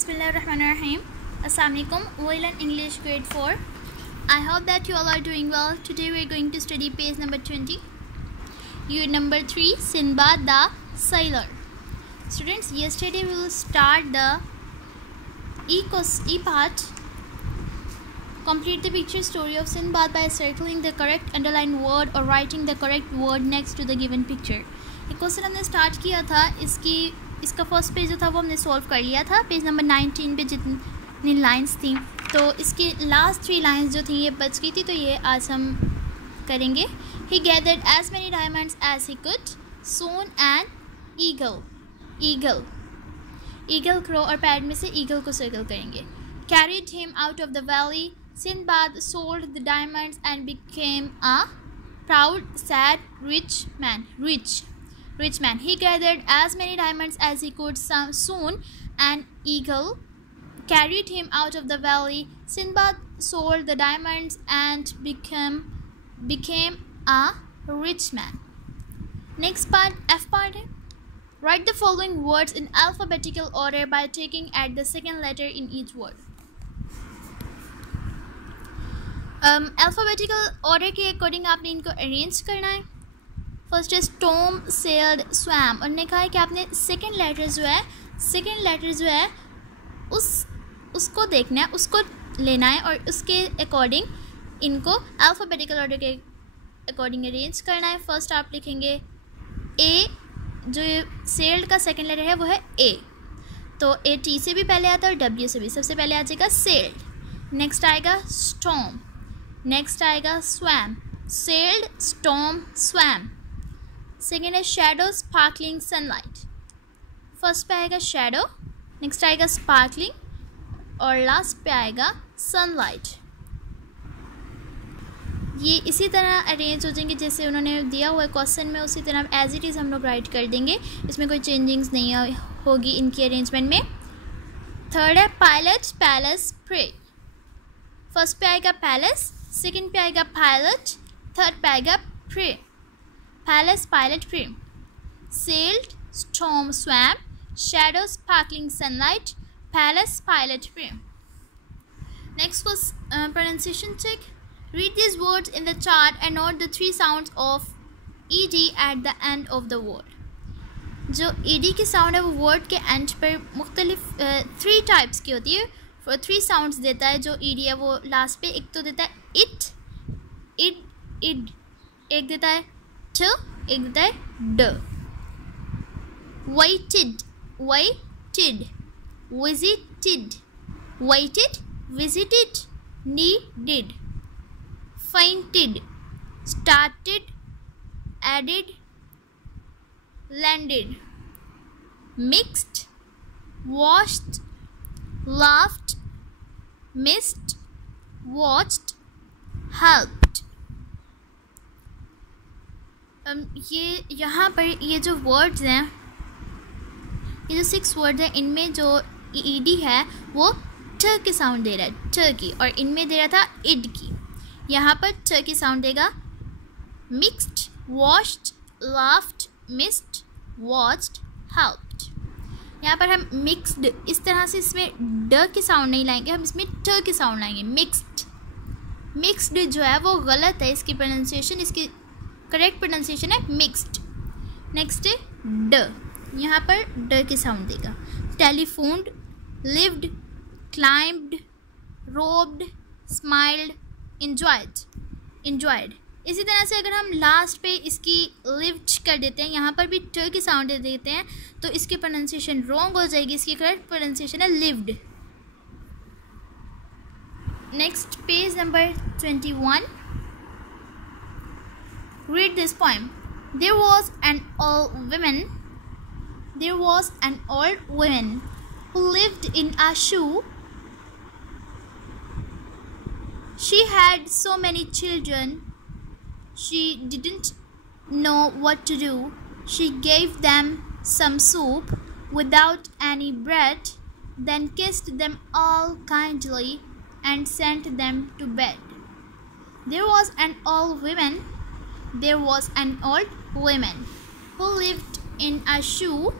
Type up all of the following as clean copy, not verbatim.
Bismillahirrahmanirrahim. Assalamualaikum. We learn English grade 4. I hope that you all are doing well. Today we are going to study page number 20. Unit number 3, Sinbad the Sailor. Students, yesterday we will start the E part. Complete the picture story of Sinbad by circling the correct underlined word or writing the correct word next to the given picture. एक question हमने start किया था, इसका first page जो था वो हमने solve कर लिया था. पेज नंबर 19 पे जितनी लाइंस थी तो इसकी लास्ट 3 लाइंस जो थी ये बच गई थी, तो ये आज हम करेंगे. He gathered as many diamonds as he could. Soon an eagle crow और पैड में से eagle को सर्कल करेंगे. Carried him out of the valley. Sinbad sold the diamonds and became a proud, sad, rich man. He gathered as many diamonds as he could. Soon an eagle carried him out of the valley. Sinbad sold the diamonds and became a rich man. Next part, F part. Write the following words in alphabetical order by taking at the second letter in each word. Alphabetical order के according आपने इनको arrange करना है. First है storm, sailed, swam. और ने कहा है कि आपने सेकेंड लेटर जो है उसको देखना है, उसको लेना है और उसके अकॉर्डिंग इनको अल्फ़ाबेटिकल ऑर्डर के अकॉर्डिंग अरेंज करना है. फर्स्ट आप लिखेंगे ए, जो सेल्ड का सेकेंड लेटर है वो है ए, तो ए टी से भी पहले आता है और डब्ल्यू से भी. सबसे पहले आ जाएगा सेल्ड, नेक्स्ट आएगा स्टॉर्म, नेक्स्ट आएगा swum. Sailed, storm, swum. Second है शैडो, स्पार्कलिंग, सनलाइट. फर्स्ट पे आएगा शैडो, नेक्स्ट आएगा स्पार्कलिंग और लास्ट पे आएगा सनलाइट. ये इसी तरह अरेंज हो जाएंगे जैसे उन्होंने दिया हुआ है क्वेश्चन में, उसी तरह एज इट इज़ हम लोग राइट कर देंगे. इसमें कोई चेंजिंग्स नहीं होगी इनकी अरेंजमेंट में. थर्ड है पायलट, पैलेस, प्रे. फर्स्ट पे आएगा पैलेस, सेकेंड पे आएगा पायलट, थर्ड पे आएगा pray. Palace, pilot, pray. Sailed, storm, swam, shadow, sparkling, sunlight, palace, pilot, pray. Next को pronunciation check. Read these words in the chart and note the 3 sounds of ed at the end of the word. जो ed की sound है वो word के and पर मुख्तलिफ 3 types की होती है. 3 साउंड्स देता है जो ed है वो लास्ट पे. एक तो देता है इट, इड, एक देता है ट, एक देता है ड. waited, visited, needed, fainted, started, added, landed, mixed, washed, laughed, missed, watched, helped. ये यहाँ पर ये जो वर्ड्स हैं, ये जो 6 वर्ड्स हैं, इनमें जो ईडी है वो ट की साउंड दे रहा है, ट की, और इनमें दे रहा था इड की. यहाँ पर ट की साउंड देगा. Mixed, washed, laughed, missed, watched, helped. यहाँ पर हम मिक्स्ड इस तरह से इसमें ड की साउंड नहीं लाएंगे, हम इसमें ट की साउंड लाएंगे. मिक्स्ड जो है वो गलत है, इसकी प्रोनाउंसिएशन, इसकी करेक्ट प्रोनाउंसिएशन है मिक्स्ड. नेक्स्ट है ड, यहाँ पर ड की साउंड देगा. Telephoned, lived, climbed, robbed, smiled, enjoyed. इसी तरह से अगर हम लास्ट पे इसकी लिव्ड कर देते हैं, यहाँ पर भी ट की साउंड दे देते हैं, तो इसकी प्रोनाउंसिएशन रॉन्ग हो जाएगी. इसकी करेक्ट प्रोनाउंसिएशन है lived. Next page number 21. Read this poem. There was an old woman who lived in a shoe. She had so many children, she didn't know what to do. She gave them some soup without any bread, then kissed them all kindly and sent them to bed. There was an old woman who lived in a shoe.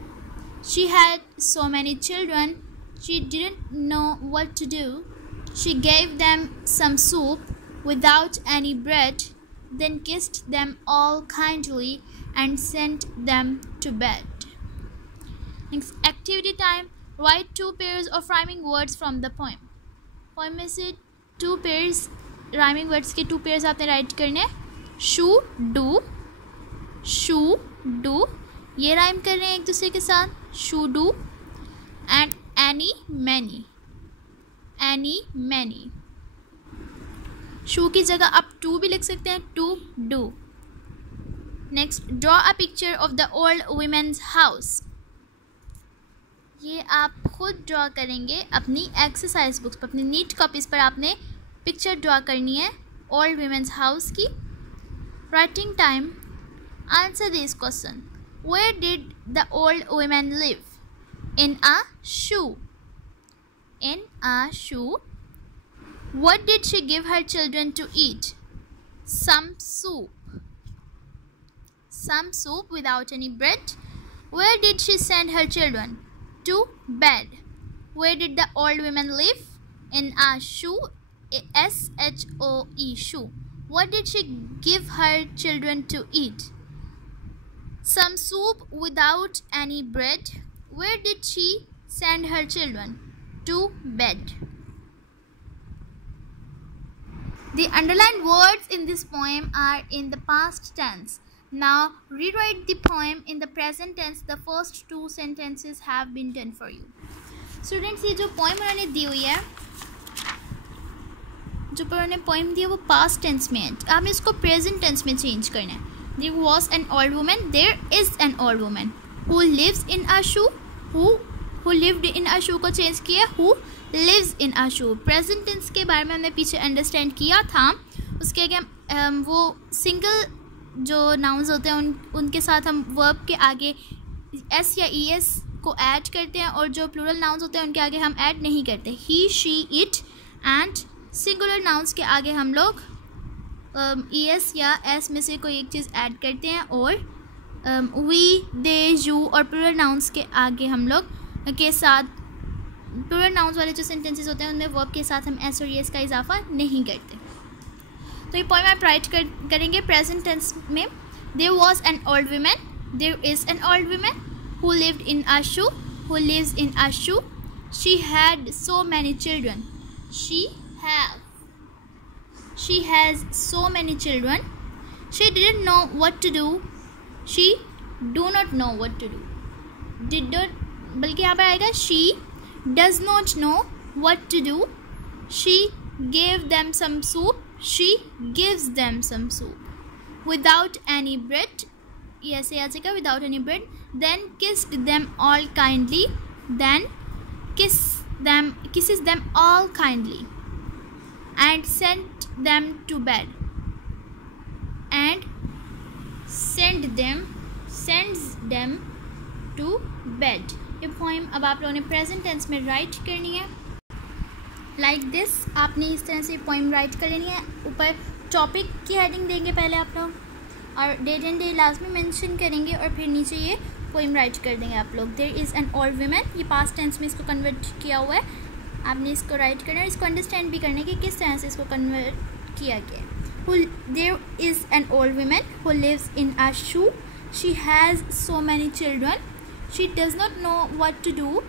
She had so many children, She didn't know what to do. She gave them some soup without any bread, then kissed them all kindly and sent them to bed. Next, activity time. Write 2 pairs of rhyming words from the poem. Poem में से 2 pairs rhyming words के 2 pairs आपने write करने हैं. शू do ये rhyme कर रहे हैं एक दूसरे के साथ. Shoe do and any many. Shoe की जगह आप टू भी लिख सकते हैं. To do. Next, draw a picture of the old women's house. ये आप खुद ड्रॉ करेंगे अपनी एक्सरसाइज बुक्स पर, अपनी नीट कॉपीज पर आपने पिक्चर ड्रॉ करनी है ओल्ड वुमेन्स हाउस की. Writing time. Answer this question. Where did the old woman live? In a shoe. In a shoe. What did she give her children to eat? Some soup. Some soup without any bread. Where did she send her children? To bed. Where did the old woman live? In a shoe. S-H-O-E. Shoe. What did she give her children to eat? Some soup without any bread. Where did she send her children? To bed. The underlined words in this poem are in the past tense. Now rewrite the poem in the present tense. The first 2 sentences have been done for you. Students, ये जो poem उन्होंने दी हुई है, जो पर उन्होंने poem दी है वो past tense में है. आपने इसको present tense में change करना है. There was an old woman. There is an old woman who lives in a shoe. Who lived in a shoe को change किया. Who lives in a shoe. Present tense के बारे में हमने पीछे understand किया था. उसके आगे वो single जो nouns होते हैं उनके साथ हम verb के आगे s या es को add करते हैं, और जो plural nouns होते हैं उनके आगे हम add नहीं करते. He, she, it and singular nouns के आगे हम लोग es या s में से कोई एक चीज़ ऐड करते हैं, और we, they, you और प्लूरल नाउन्स के आगे हम लोग के साथ प्लूरल नाउन्स वाले जो सेंटेंसेस होते हैं उनमें वर्ब के साथ हम s और es का इजाफा नहीं करते. तो ये पॉइंट आप राइट करेंगे प्रेजेंट टेंस में. There was an old woman. There is an old woman who lived in a shoe. Who lives in a shoe. She had so many children. She has so many children. She didn't know what to do. She do not know what to do. बल्कि यहाँ पर आएगा she does not know what to do. She gave them some soup. She gives them some soup. Without any bread. ये ऐसे आ जाएगा without any bread. Then kissed them all kindly. Then kisses them all kindly. And sent them to bed. And sends them to bed. ये poem अब आप लोगों ने present tense में write करनी है. Like this आपने इस तरह से poem write कर लेनी है. ऊपर topic की heading देंगे पहले आप लोग, और date and day लास्ट में mention करेंगे, और फिर नीचे ये poem write कर देंगे आप लोग. There is an old woman. ये past tense में इसको convert किया हुआ है. आपने इसको राइट करना है, इसको अंडरस्टैंड भी करना है कि किस तरह से इसको कन्वर्ट किया गया. There is an old woman who lives in a shoe. She has so many children. She does not know what to do.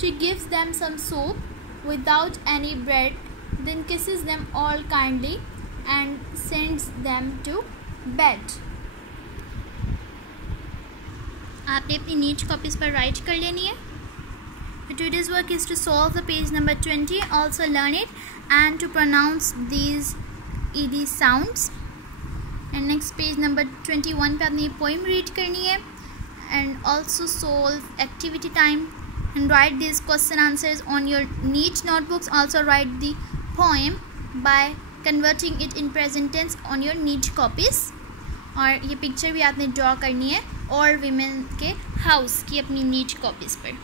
She gives them some soup without any bread, then kisses them all kindly and sends them to bed. आपने अपनी NEET copies पर right कर लेनी है. Today's work is to solve the page number 20. Also learn it and to pronounce these ed sounds. And next page number 21 पे आपने ये poem read करनी है. And also solve activity time and write these question answers on your neat notebooks. Also write the poem by converting it in present tense on your neat copies. और ये picture भी आपने draw करनी है old women के house की अपनी neat copies पर.